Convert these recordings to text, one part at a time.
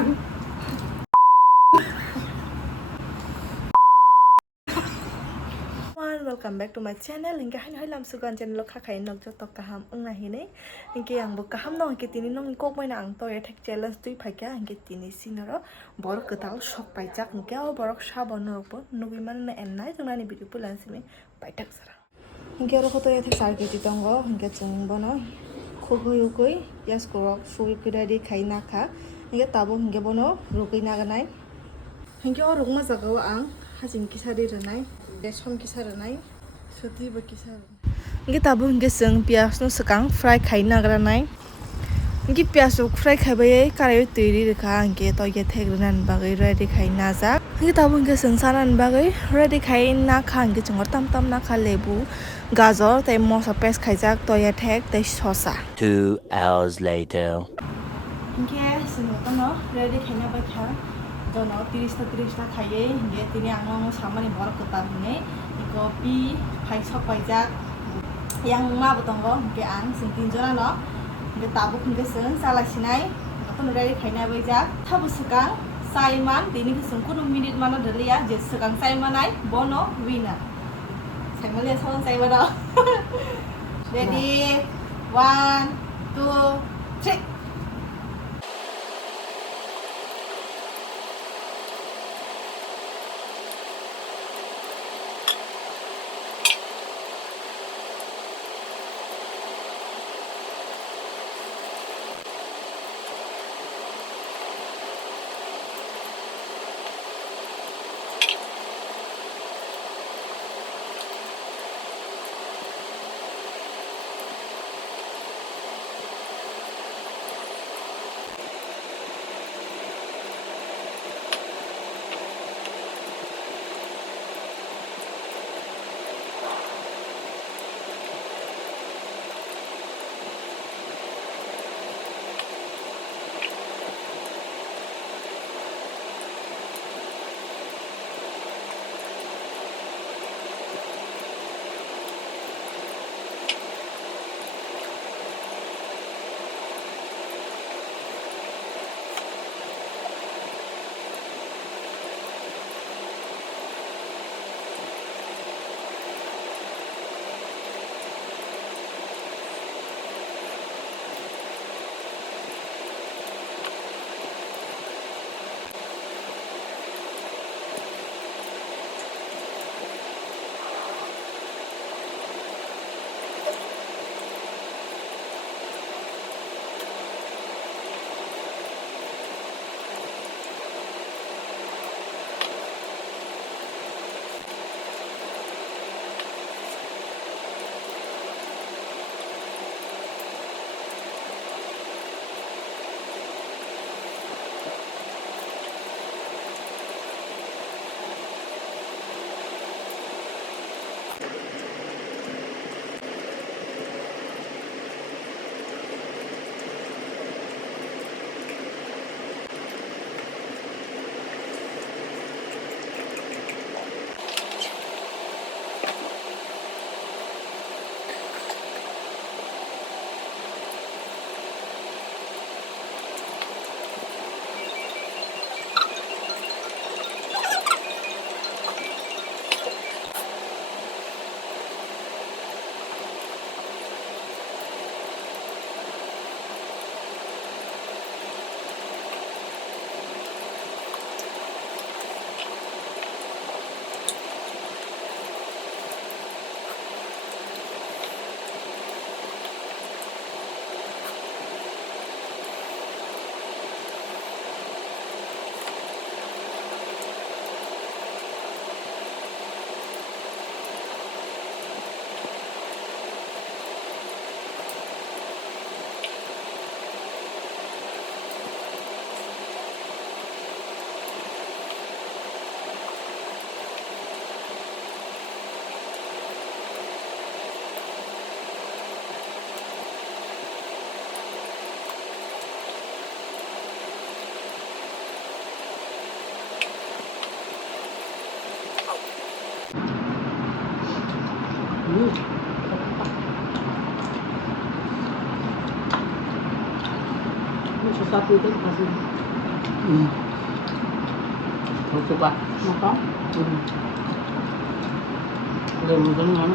lang. Welcome back to my channel. Hingga hai lam sugan channel khakai nok joto kaham ungna hine. Hingga yang bu kaham no hingga tini nong kok mai na ang to yathek challenge tui phakya hingga tini sinaro borok ketal sok paijak hingga borok sabo norokbo nugi man na ennai jongna ni video pulan simi paitak sara. Hingga ro to yathek sar geti tongo hingga chung bono khogoi ukoi yas korok sui kudadi khai na kha hingga tabo hingga bono rukai na ganai. Hingga ro rungma jagao ang hajin kisari ranai som kisar nai soti ba kisar ngi tabu ngi seng pias no sekang fry khai nagra nai ngi pias fry khabai karai tiri rekha ngi to yathek nan bagai ready khai na jak ngi tabu ngi seng sanan bagai ready khai na kha ngi chungor tam tam na kha lebu gajor tai masa paste khai jak to yathek tai sosa 2 hours later ngi seng to no ready khai na ba kha dono 30 ta khaye ngi tini ang samani borok ketar hine kopi phai sok paijak yang ma botongo ngi ang sing tinjona no ngi tabuk ngi seng sala sinai atun ready khaina baijak thabu sekang saiman tini ke seng kuno minute mana delia je sekang saimanai bono winner sangale son sai bado ready 1 2 3 Sasapu itu kasih Coba. Maka? Udah mungkin kan?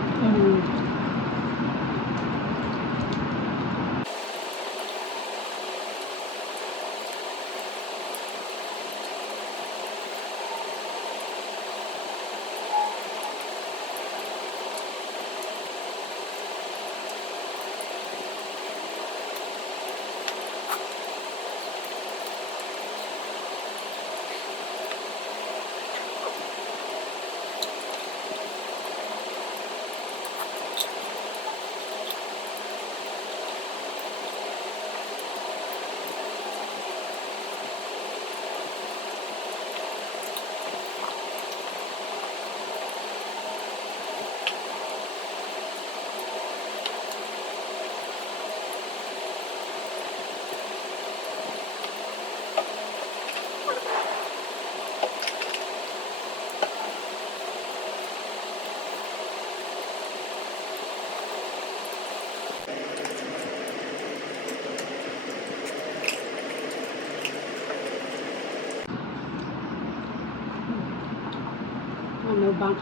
Ano bang?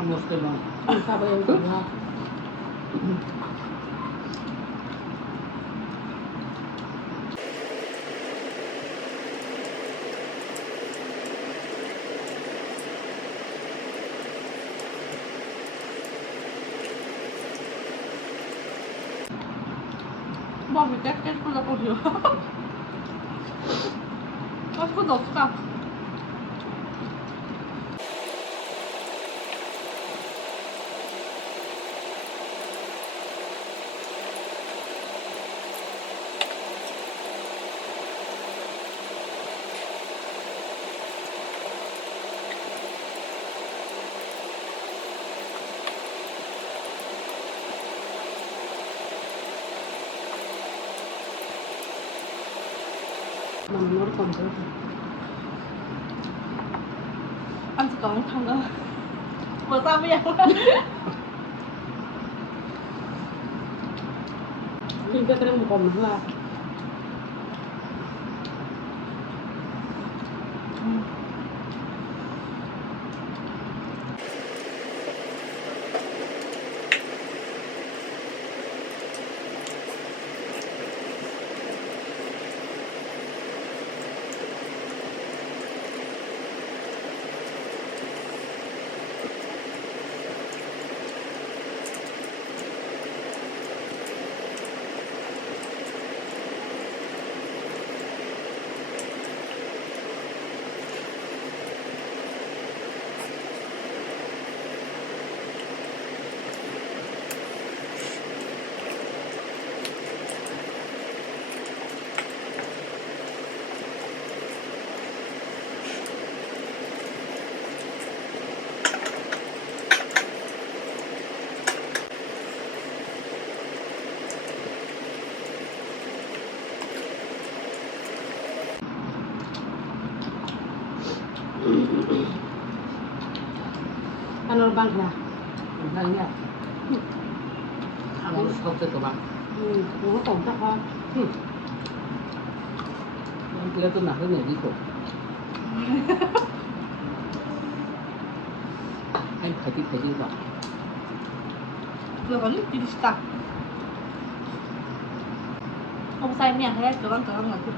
Amos ka lang. Ang sabo yung tuwa. Bakit ket ko na po siya? Mas ko daw ka. Menurut kamu, ăn chỉ có thằng đó, vừa ra miệng. Kita kena buka masalah. Ano bang ya? Ang yan. Amos ka ito ba? Ano ko ta ka? Ang tila ito nakin dito. Ay, kati ba? Lo kan di stak. Không sai miệng hết, cứ ăn là cứ.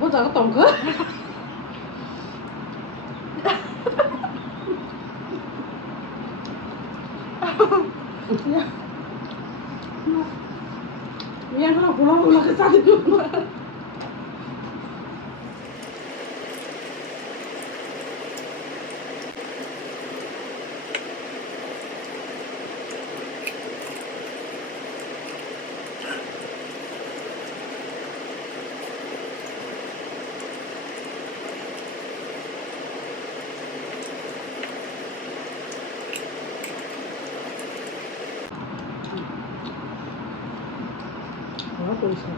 Bố giờ có tổng cơ. Miếng nó pulang ke sana dulu. Đó tôi sợ.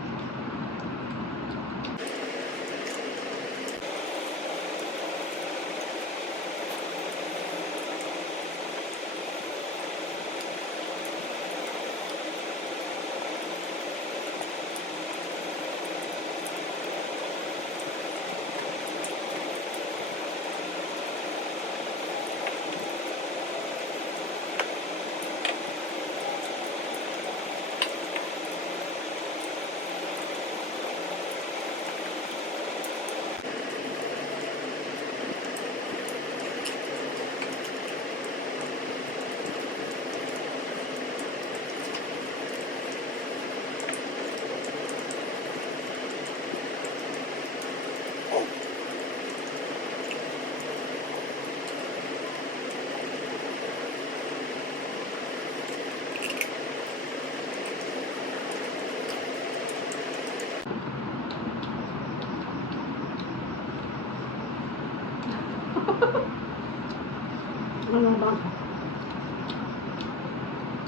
Nó đau.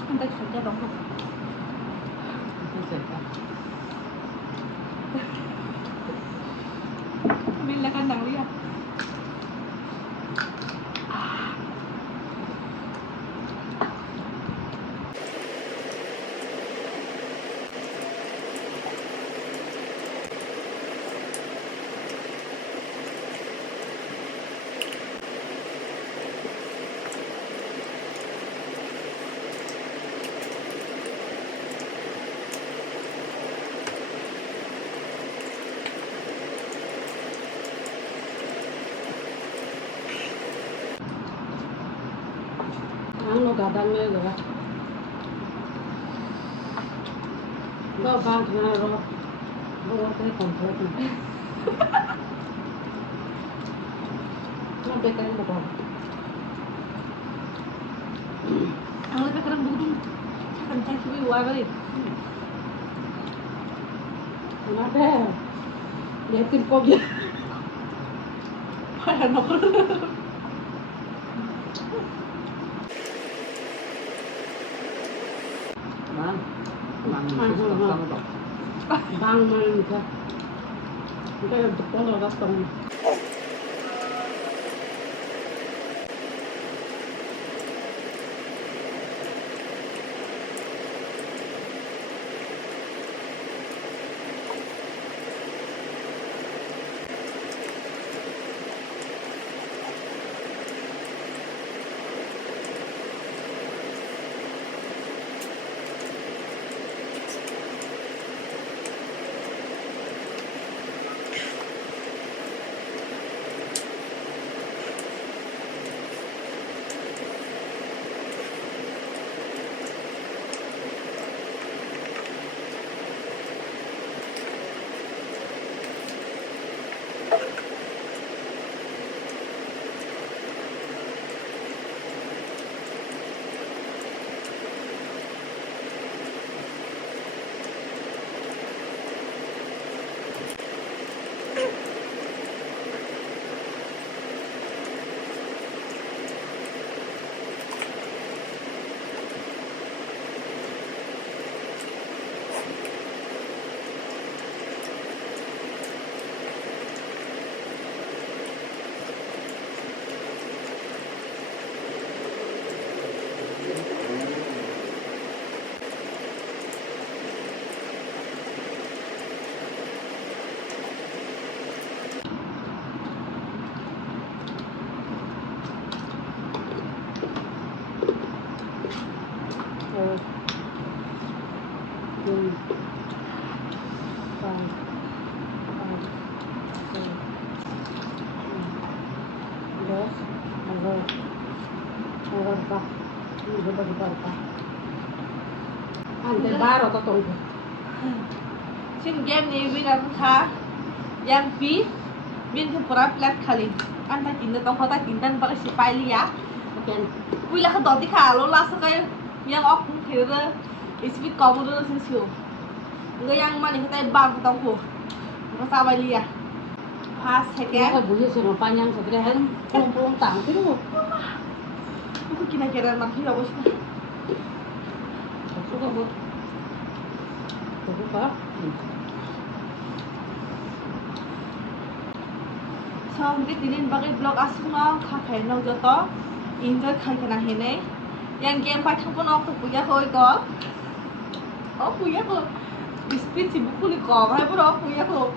Anh ta phải ra đóng không? Tôi sợ quá. Mình là khăn nặng đi à? Nó cả đang nghe rồi. Nó ban cho nó rồi. Nó cái còn thôi. Nó cái một con. Ang lebih kerang budung. Kan cai suwi wa bari. Nó đây. Để tìm cô biết. Phải nó. Mang xong rồi. Bang mình kìa. Cái được con nó xong. Debbarma atau tunggu. Sim game ni wina kha yang pi min ke pura plat khali. An ta tin tong kho ta tin tan ba si pai li ya. Oke. Ui la kha dot ti kha lo la sa kai yang ok thir ra speed ko mo do sin siu. Nga yang ma ni ta bang tong ko. Ko sa bai li ya. Pas Cái second. bùi sih panjang sebenarnya kan pulung tang itu. Aku kira-kira mak hilang bos. Suka bu. buka. So, mungkin tinin bagi vlog asma kakek nok joto enjoy kakek nang hene. Yang game patang pun aku punya koi ko. Oh punya ko. Speed si buku ni ko. Hai pun aku punya ko.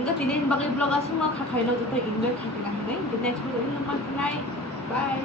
Mungkin tinin bagi vlog asma kakek nok joto enjoy kakek nang hene. The next video ini naman night. Bye.